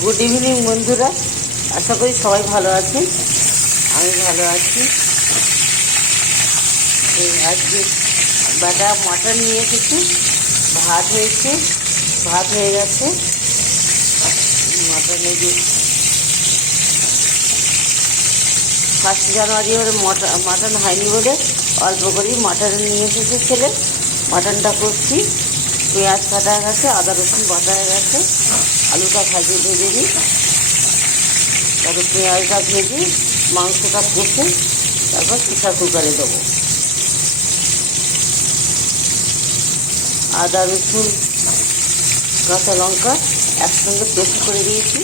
Good evening বন্ধুরা, আশা করি সবাই ভালো আছেন। আমি ভালো আছি। আজকে বাটা মাটন নিয়ে এসেছি। ভাত হয়েছে, ভাত হয়ে গেছে। মাটনে যে 1 জানুয়ারি ওর মাটন হয়নি বলে অল্প করেই মাটন নিয়ে এসেছে ছেলে। মাটনটা করছি। পেঁয়াজ কাটা হয়ে গেছে, আদা রসুন বাটা হয়ে গেছে। আলুটা ভেজে নিই, তারপর পেঁয়াজটা ভেজে মাংসটা কষে তারপর প্রেসার কুকারে দেবো। আদা রসুন কাঁচা লঙ্কা একসঙ্গে পেস্ট করে দিয়েছি।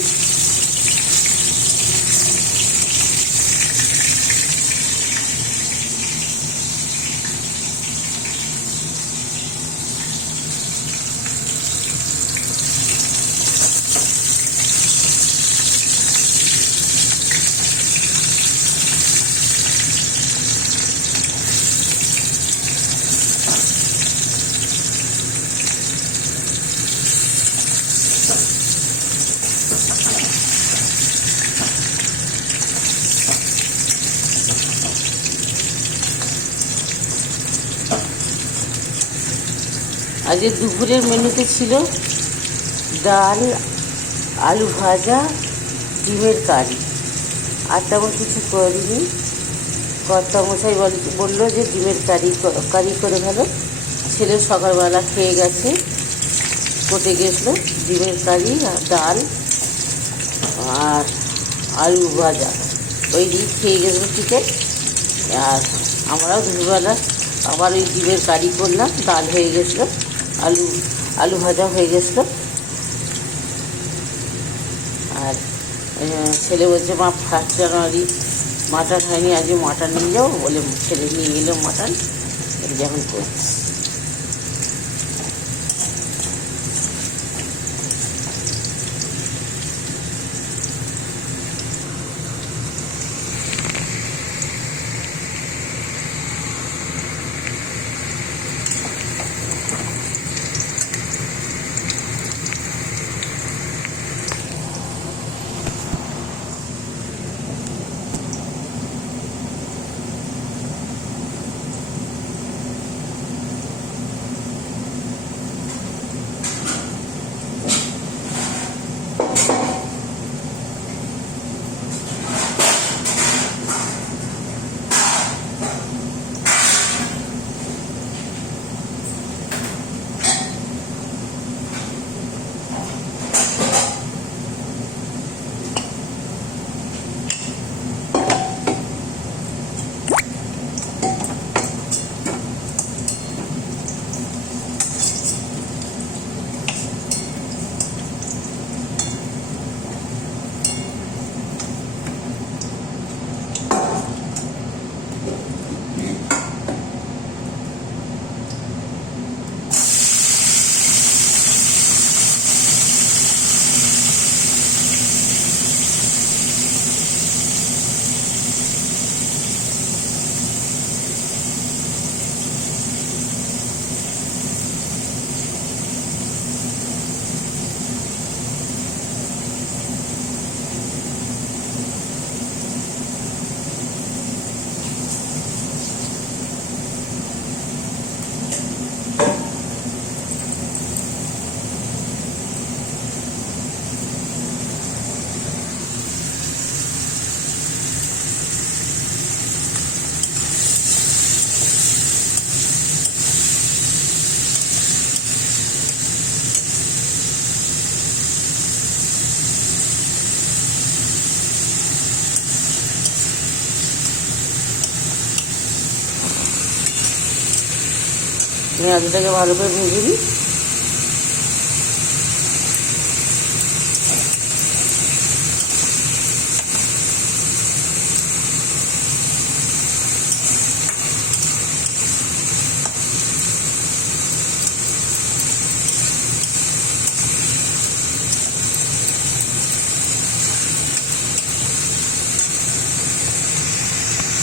আজকে দুপুরের মেনুতে ছিল ডাল, আলু ভাজা, ডিমের কারি। আর তেমন কিছু করিনি। কর্তামশাই বললো যে ডিমের কারি করে ভালো। ছেলে সকালবেলা খেয়ে গেছে, কোর্টে গেছিলো। ডিমের কারি আর ডাল আর আলু ভাজা ওই দিয়ে খেয়ে গেছিলো টিকে। আর আমরাও দুপুরবেলা আবার ওই ডিমের কারি করলাম। ডাল হয়ে গেছিলো, আলু ভাজা হয়ে গেছিলো। আর ছেলে বলছে, মা 1 জানুয়ারি মাটন হয়নি, আজকে মাটন নিয়ে যাবো বলে ছেলে নিয়ে এলো মাটন। এই যেমন করছি। পেঁয়াজটাকে ভালো করে ভেজে নিই।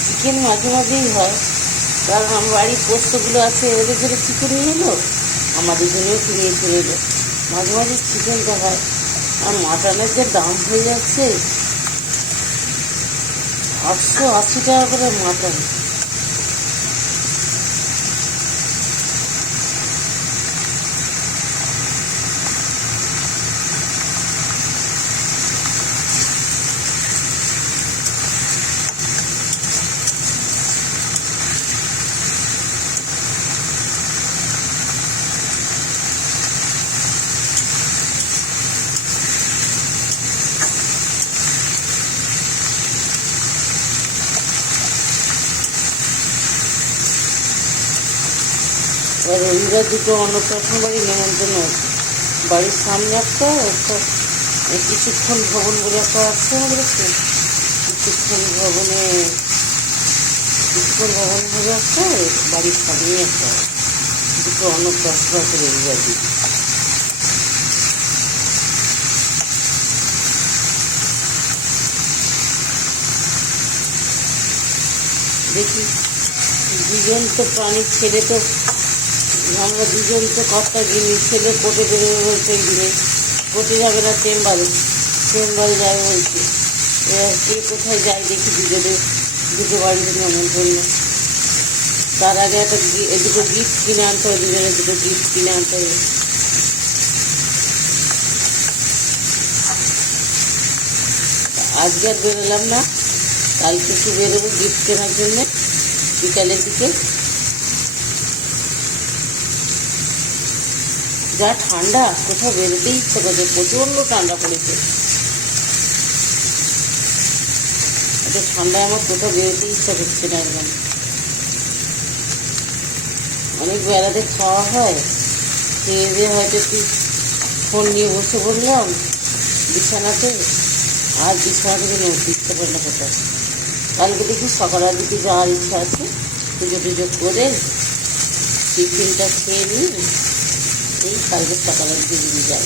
চিকেন মাঝে মাঝেই হয়, কারণ আমার বাড়ির পোস্তগুলো আছে, ওদের জন্য চিকেন নিয়ে এলো, আমাদের জন্যও কিনে এলো। মাঝে মাঝে চিকেনটা হয়। আর মাটনের যে দাম হয়ে যাচ্ছে, 880 টাকা করে মাটন। আর রবিবার দুটো অন্নপ্রাশন বাড়ি নেমন্তন্ন আছে। বাড়ির সামনে একটা কিছুক্ষণ ভবন বলে একটা আছে আমাদের কাছে। কিছুক্ষণ ভবনে হবে একটা, বাড়ির সামনেই একটা দুটো অন্নপ্রাশন আছে রবিবার দিন। দেখি দুজন তো প্রাণীর ছেলে, তো আমরা দুজন তো কর্তা গিনি, ছেলে কোর্টে বেরোবে বলছে এই দিনে, কোর্টে যাবে না চেম্বারে যাবে বলছে। এবার কে কোথায় যায় দেখি, দুটো বাড়িতে নেমন্তন্ন। তার আগে দুটো গিফট কিনে আনতে হবে, দুজনে দুটো গিফট কিনে আনতে হবে। আজকে আর বেরোলাম না, কালকে একটু বেরোবো গিফট কেনার জন্যে বিকালের দিকে। যা ঠান্ডা, কোথাও বেরোতেই ইচ্ছে করছে, প্রচণ্ড ঠান্ডা পড়েছে। এটা ঠান্ডায় আমার কোথাও বেরোতেই ইচ্ছা করছে না একদম। অনেক বেড়াতে খাওয়া হয়, খেয়ে দিয়ে হয়তো একটু ফোন নিয়ে বসে পড়লাম বিছানাতে, আর বিছানা থেকে নড়তে ইচ্ছে করে না কোথাও। কালকে দেখি সকালের দিকে যাওয়ার ইচ্ছা আছে, পুজো টুজো করে টিফিনটা খেয়ে নিই, এই কালকে সকালের দিকে যদি যাই।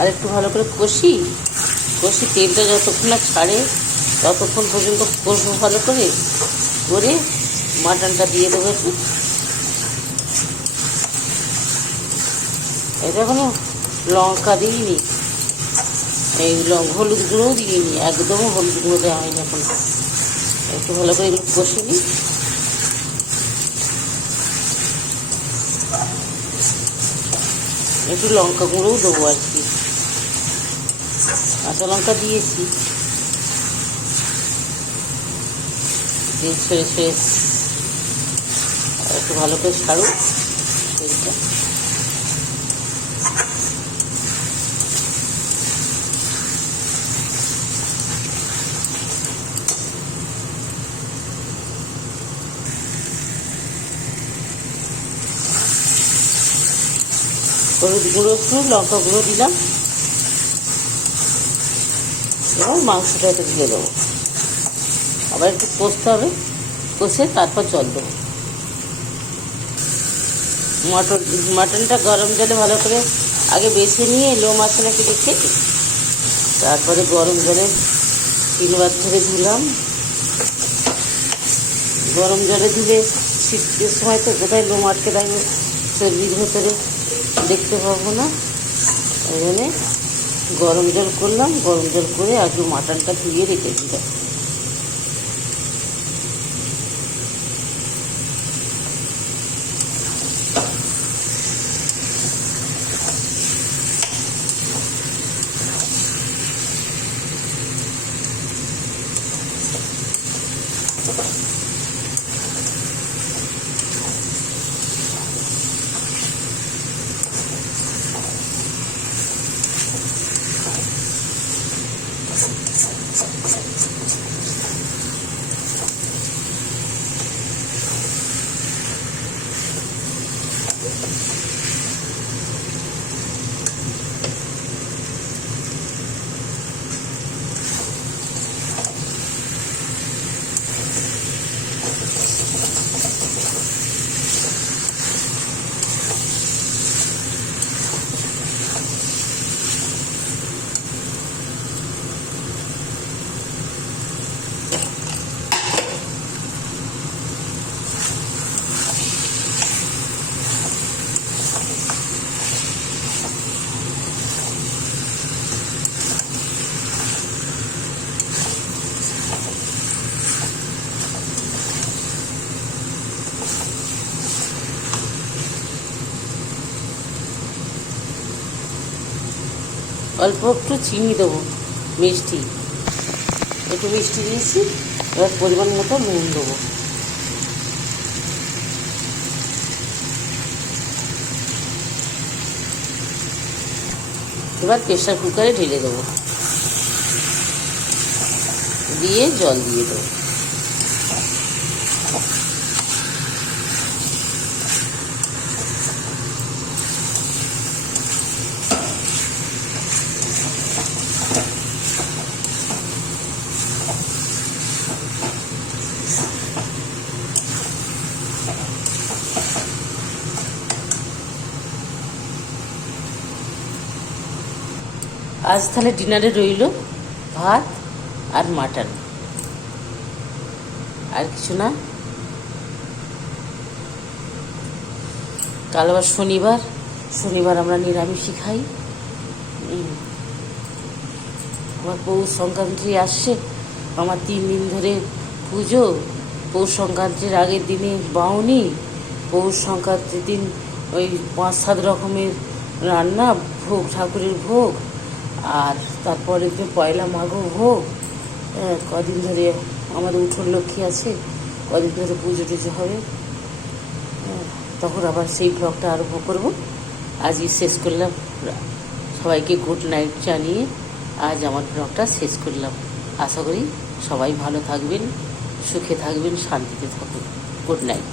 আর একটু ভালো করে কষি তেলটা যতক্ষণ না ছাড়ে ততক্ষণ পর্যন্ত কষবো ভালো করে মাটনটা দিয়ে দেবো একটু। এটা কোনো লঙ্কা দিইনি, এই হলুদ গুঁড়োও দিইনি, একদমই হলুদ গুঁড়ো দেওয়া হয়নি এখন। একটু ভালো করে এগুলো কষে নিই। একটু লঙ্কা গুঁড়োও দেবো আর কি, কাঁচা লঙ্কা দিয়েছি। তেল ছেড়ে একটু ভালো করে ছাড়ুক তেলটা। হলুদ গুঁড়ো একটু লঙ্কা গুঁড়ো দিলাম, এবার মাংসটা একটু দিয়ে দেবো। আবার একটু কষতে হবে, কষে তারপর জল দেবো। মাটনটা গরম জলে ভালো করে আগে বেছে নিয়ে লো মশলাকে রেখে তারপরে গরম জলে 3 বার ধরে ধুলাম। গরম জলে ধুলে শীতের সময় তো কোথায় লোম আটকে থাকবে চর্বির ভেতরে, দেখতে পাবো না। ওই জন্যে গরম জল করলাম, গরম জল করে আগে মাটনটা ধুয়ে রেখে দিলাম। অল্প একটু চিনি দেবো, মিষ্টি, একটু মিষ্টি দিয়েছি। এবার পরিমাণ মতো নুন দেবো। এবার প্রেশার কুকারে ঢেলে দেবো, দিয়ে জল দিয়ে দেবো। আজ তাহলে ডিনারে রইল ভাত আর মাটন, আর কিছু না। কাল আবার শনিবার, শনিবার আমরা নিরামিষই খাই। আমার পৌষ সংক্রান্তি আসছে, আমার 3 দিন ধরে পুজো। পৌষ সংক্রান্তির আগের দিনে বাউনি, পৌষ সংক্রান্তির দিন ওই 5-7 রকমের রান্না, ভোগ, ঠাকুরের ভোগ, আর তারপরে যে পয়লা মাঘও ভোগ। কদিন ধরে আমাদের উঠোন লক্ষ্মী আছে, কদিন ধরে পুজো টুজো হবে। তখন আবার সেই ব্লগটা আরম্ভ করব। আজই শেষ করলাম, সবাইকে গুড নাইট জানিয়ে আজ আমার ব্লগটা শেষ করলাম। আশা করি সবাই ভালো থাকবেন, সুখে থাকবেন, শান্তিতে থাকবেন। Good night.